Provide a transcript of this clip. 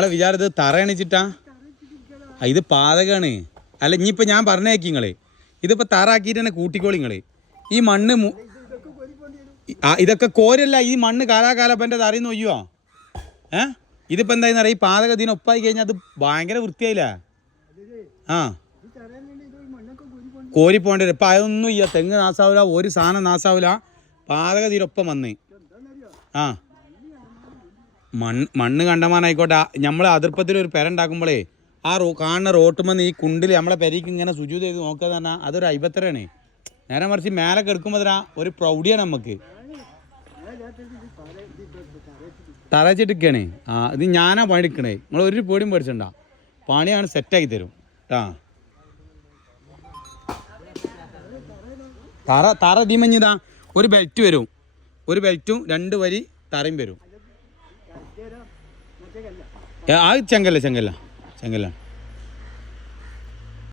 നിങ്ങളെ വിചാരത് ഇത് തറ അണിച്ചിട്ടാ ആ, ഇത് പാതകാണ്. അല്ല ഇനിയിപ്പോൾ ഞാൻ പറഞ്ഞേക്കി നിങ്ങൾ ഇതിപ്പോൾ തറ ആക്കിയിട്ട് തന്നെ കൂട്ടിക്കോളി നിങ്ങൾ ഈ മണ്ണ് ആ ഇതൊക്കെ കോരല്ല. ഈ മണ്ണ് കാലാകാലപ്പന്റെ നിന്ന് ഒയ്യോ ഏ? ഇതിപ്പോൾ എന്തായെന്ന് അറിയാം? ഈ പാതക ഇതിന് ഒപ്പായി കഴിഞ്ഞാൽ അത് ഭയങ്കര വൃത്തിയായില്ല? ആ. കോരി പോകേണ്ടി ഇപ്പം അതൊന്നും ഇല്ല. തെങ്ങ് നാസാവില്ല ഒരു സാധനം നാസാവില്ല പാതക ഇതിനൊപ്പം വന്ന്. ആ. മണ്ണ് മണ്ണ് കണ്ടമാനായിക്കോട്ടെ. നമ്മൾ അതിർപ്പത്തിൽ ഒരു പെര ഉണ്ടാക്കുമ്പോഴേ ആ റോ കാണുന്ന റോട്ടുമെന്ന് ഈ കുണ്ടിൽ നമ്മളെ പെരയ്ക്ക് ഇങ്ങനെ ശുചി ചെയ്ത് നോക്കുക പറഞ്ഞാൽ അതൊരു അയ്പത്തരാണ് നേരെ മറിച്ച് മേലെ എടുക്കുമ്പോഴാ ഒരു പ്രൗഢിയാണ് നമുക്ക് തറച്ചിട്ടിരിക്കണേ ആ ഇത് ഞാനാ പണിയെടുക്കണേ നിങ്ങൾ ഒരു പേടിയും പേടിച്ചണ്ട. പണിയാണ് സെറ്റാക്കി തരും. ആ തറ തറ ഇതിമഞ്ഞിതാ ഒരു ബെൽറ്റ് വരും. ഒരു ബെൽറ്റും രണ്ട് വരി തറയും വരും. ആ ചെങ്കല്ല ചെങ്കല്ല ചെങ്കല്ല